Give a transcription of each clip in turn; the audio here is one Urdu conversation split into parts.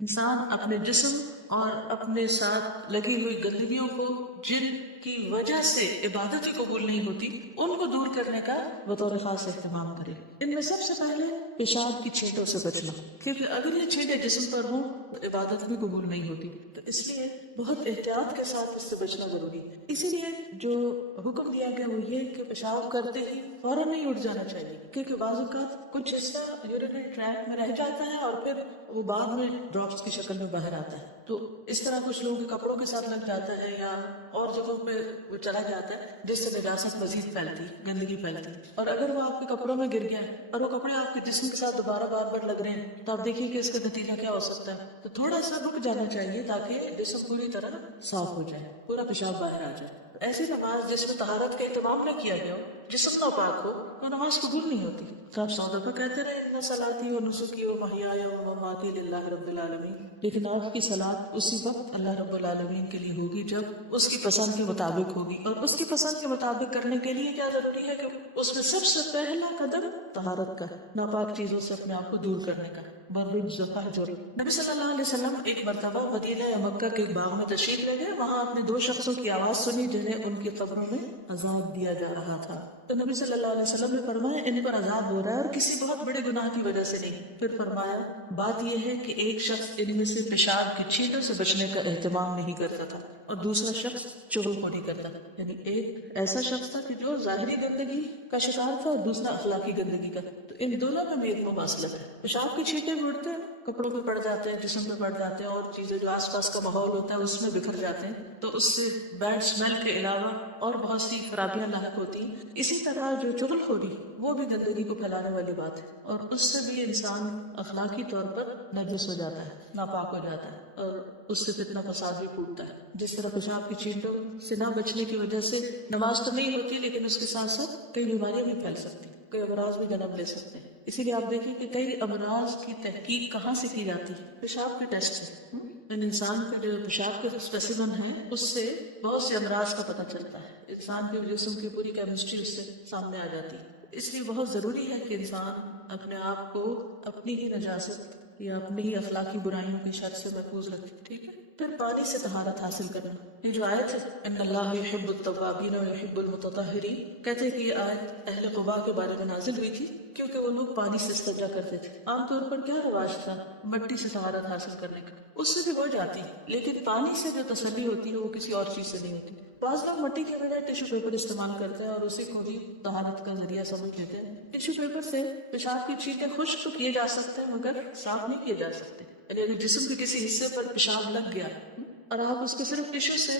انسان اپنے جسم اور اپنے ساتھ لگی ہوئی گندگیوں کو جن کی وجہ سے عبادت ہی قبول نہیں ہوتی ان کو دور کرنے کا بطور خاص اہتمام کرے۔ ان میں سب سے پہلے پیشاب کی چھینٹوں سے بچنا، کیونکہ اگر یہ چھینٹیں جسم پر ہوں تو عبادت بھی قبول نہیں ہوتی، تو اس لیے بہت احتیاط کے ساتھ اس سے بچنا ضروری ہے۔ اسی لیے جو حکم دیا گیا وہ یہ کہ پیشاب کرتے ہی فوراً نہیں اٹھ جانا چاہیے، کیونکہ بعض اوقات کچھ حصہ یورینری ٹریک میں رہ جاتا ہے اور پھر وہ بعد میں ڈراپس کی شکل میں باہر آتا ہے، تو اس طرح کچھ لوگوں کے کپڑوں کے ساتھ لگ جاتا ہے یا اور جگہوں پہ وہ چلا جاتا ہے، جس سے نجاست مزید پھیلتی، گندگی پھیلتی، اور اگر وہ آپ کے کپڑوں میں گر گیا اور وہ کپڑے آپ کے جسم کے ساتھ دوبارہ بار بار لگ رہے ہیں تو آپ دیکھیے کہ اس کا نتیجہ کیا ہو سکتا ہے۔ تو تھوڑا سا رک جانا چاہیے تاکہ جسم پوری طرح صاف ہو جائے، پورا پیشاب باہر آ جائے۔ ایسی نماز جس میں طہارت کا اہتمام نہ کیا گیا ہو، جسم ناپاک ہو، تو نماز قبول نہیں ہوتی۔ تو آپ 100 دفعہ کہتے رہے ان صلاتی و نسکی و محیای و مماتی للہ رب العالمین، لیکن آپ کی صلاۃ اسی وقت اللہ رب العالمین کے لیے ہوگی جب اس کی پسند کے مطابق ہوگی، اور اس کی پسند کے مطابق کرنے کے لیے کیا ضروری ہے کہ اس میں سب سے پہلا قدم طہارت کا، ناپاک چیزوں سے اپنے آپ کو دور کرنے کا۔ نبی صلی اللہ علیہ وسلم ایک مرتبہ مدینہ یا مکہ کے ایک باغ میں تشریف لے گئے، وہاں آپ نے 2 شخصوں کی آواز سنی جنہیں ان کی قبروں میں عذاب دیا جا رہا تھا۔ تو نبی صلی اللہ علیہ وسلم نے فرمایا ان پر عذاب ہو رہا ہے اور کسی بہت بڑے گناہ کی وجہ سے نہیں۔ پھر فرمایا بات یہ ہے کہ ایک شخص ان میں سے پیشاب کی چھینٹوں سے بچنے کا اہتمام نہیں کرتا تھا اور دوسرا شخص چغل خونی کرتا تھا، یعنی ایک ایسا شخص تھا کہ جو ظاہری گندگی کا شکار تھا اور دوسرا اخلاقی گندگی کا، تو ان دونوں میں بھی ایک مماثلت ہے۔ پیشاب کی چھینٹیں بھی اڑتے ہیں، کپڑوں پہ پڑ جاتے ہیں، جسم پہ پڑ جاتے ہیں، اور چیزیں جو آس پاس کا ماحول ہوتا ہے اس میں بکھر جاتے ہیں، تو اس سے بیڈ اسمیل کے علاوہ اور بہت سی خرابیاں لاحق ہوتی ہیں۔ اسی طرح جو چغل خوری وہ بھی گندگی کو پھیلانے والی بات ہے، اور اس سے بھی انسان اخلاقی طور پر نجس ہو جاتا ہے، ناپاک ہو جاتا ہے، اور اس سے فتنہ فساد بھی پھوٹتا ہے۔ جس طرح پیشاب کی چھینٹوں سے نہ بچنے کی وجہ سے نماز تو نہیں ہوتی، لیکن اس کے ساتھ ساتھ کئی بیماریاں بھی پھیل سکتی ہیں، کئی امراض بھی جنم لے سکتے ہیں۔ اسی لیے آپ دیکھیں کہ کئی امراض کی تحقیق کہاں سے کی جاتی ہے؟ پیشاب کے ٹیسٹ سے۔ انسان کا جو پیشاب کے اسپیسیمن ہے اس سے بہت سے امراض کا پتہ چلتا ہے، انسان کے جسم کی پوری کیمسٹری اس سے سامنے آ جاتی ہے۔ اس لیے بہت ضروری ہے کہ انسان اپنے آپ کو اپنی ہی نجاست یا اپنی ہی اخلاقی برائیوں کی شر سے محفوظ رکھے، ٹھیک ہے؟ پھر پانی سے طہارت حاصل کرنا، یہ جو آیت ہے ان اللہ یحب التوابین و یحب المتطہرین، کہتے ہیں کہ یہ آیت اہل قباء کے بارے میں نازل ہوئی تھی کیونکہ وہ لوگ پانی سے استنجا کرتے تھے۔ عام طور پر کیا رواج تھا؟ مٹی سے طہارت حاصل کرنے کا، اس سے بھی ہو جاتی، لیکن پانی سے جو تسلی ہوتی ہے وہ کسی اور چیز سے نہیں ہوتی۔ بعض لوگ مٹی کے بجائے ٹیشو پیپر استعمال کرتے ہیں اور اسی کو بھی طہارت کا ذریعہ سمجھ لیتے ہیں۔ ٹیشو پیپر سے پیشاب کی چھینٹیں خشک تو کیے جا سکتے ہیں مگر صاف نہیں کیے جا سکتے، یعنی اگر جسم کے کسی حصے پر پیشاب لگ گیا اور آپ اس کو صرف ٹیشو سے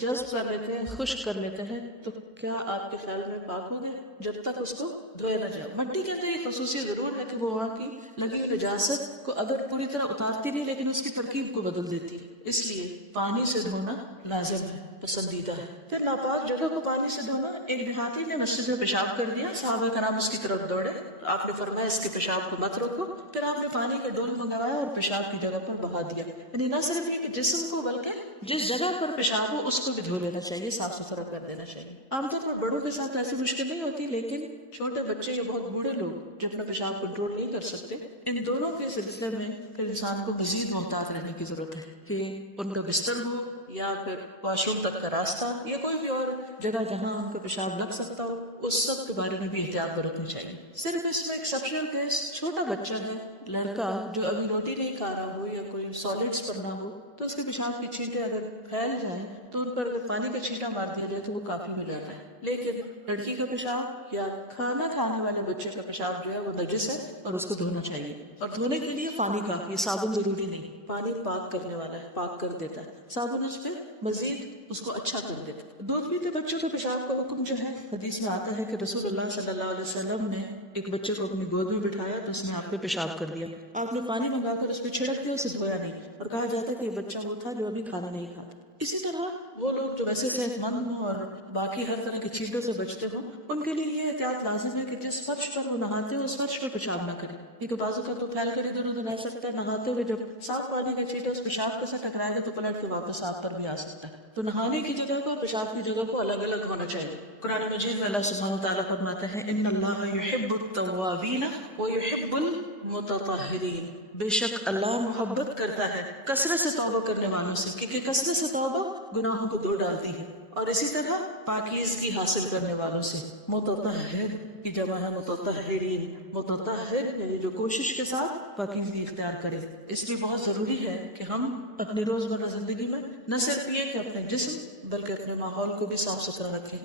جذب کر لیتے ہیں، خشک کر لیتے ہیں، تو کیا آپ کے خیال میں پاک ہو گیا جب تک اس کو دھویا نہ جائے؟ مٹی کے اندر یہ خصوصیت ضرور ہے کہ وہ وہاں کی لگی ہوئی نجاست کو اگر پوری طرح اتارتی نہیں لیکن اس کی ترکیب کو بدل دیتی ہے، اس لیے پانی سے دھونا لازم ہے، پسندیدہ ہے۔ پھر ناپاک جگہ کو پانی سے دھونا، ایک دیہاتی نے مسجد میں پیشاب کر دیا، صحابہ کرام اس کی طرف دوڑے، آپ نے فرمایا اس کے پیشاب کو مت روکو، پھر آپ نے پانی کا ڈول منگوایا اور پیشاب کی جگہ پر بہا دیا، یعنی نہ صرف یہ کہ جسم کو بلکہ جس جگہ پر پیشاب ہو اس کو بھی دھو لینا چاہیے، صاف ستھرا کر دینا چاہیے۔ عام طور پر بڑوں کے ساتھ ایسی مشکل نہیں ہوتی، لیکن چھوٹے بچے یا بہت بوڑھے لوگ جو اپنا پیشاب کنٹرول نہیں کر سکتے، ان دونوں کے سلسلے میں پھر انسان کو مزید محتاط رہنے کی ضرورت ہے کہ ان کا بستر ہو یا پھر واش روم تک کا راستہ یا کوئی بھی اور جگہ جہاں ان کا پیشاب لگ سکتا ہو، اس سب کے بارے میں بھی احتیاط برتنی چاہیے۔ صرف اس میں ایکسیپشنل کیس چھوٹا بچہ ہے، لڑکا جو ابھی روٹی نہیں کھا رہا ہو یا کوئی سالڈس پر نہ ہو، تو اس کے پیشاب کی چھینٹیں اگر پھیل جائیں تو ان پر اگر پانی کا چھینٹا مار دیا جائے تو وہ کافی ہو جاتا ہے، لیکن لڑکی کا پیشاب یا کھانا کھانے والے بچے کا پیشاب جو ہے وہ نجس ہے اور اس کو دھونا چاہیے، اور دھونے کے لیے پانی کافی ہے، صابن ضروری نہیں، پانی پاک کرنے والا ہے، پاک کر دیتا ہے، صابن اس پہ مزید اس کو اچھا کر دیتا ہے۔ دودھ پیتے بچوں کے پیشاب کا حکم جو ہے حدیث میں آتا ہے کہ رسول اللہ صلی اللہ علیہ وسلم نے ایک بچے کو اپنی گود میں بٹھایا تو اس نے آپ پہ پیشاب کر دیا، آپ نے پانی منگا کر اس پہ چھڑک دیا، اسے دھویا نہیں، اور کہا جاتا ہے کہ یہ بچہ وہ تھا جو ابھی کھانا نہیں کھاتا۔ اسی طرح وہ لوگ جو ویسے صحت مند ہوں اور باقی ہر طرح کی چیزوں سے بچتے ہوں، ان کے لیے یہ احتیاط لازم ہے کہ جس فرش پر وہ نہاتے ہیں اس فرش پر پیشاب نہ کریں، کیونکہ بازو کا تو پھیل کر ادھر ادھر رہ سکتا ہے، نہاتے ہوئے جب صاف پانی کا چھینٹا اس پیشاب کے ساتھ ٹکرائے گا تو پلٹ کے واپس صاف پر بھی آ سکتا ہے، تو نہانے کی جگہ کو پیشاب کی جگہ کو الگ الگ ہونا چاہیے۔ قرآن مجید میں اللہ سبحانہ وتعالیٰ فرماتا ہے ان اللہ یحب التوابین ویحب المتطہرین، بے شک اللہ محبت کرتا ہے کثرت سے توبہ کرنے والوں سے، کیونکہ کثرت سے توبہ گناہوں کو دور ڈالتی ہے، اور اسی طرح پاکیزگی حاصل کرنے والوں سے۔ متطہر کی جمع ہے متطہرین، متطہر یعنی جو کوشش کے ساتھ پاکیزگی اختیار کرے۔ اس لیے بہت ضروری ہے کہ ہم اپنی روزمرہ زندگی میں نہ صرف یہ کہ اپنے جسم بلکہ اپنے ماحول کو بھی صاف ستھرا رکھیں۔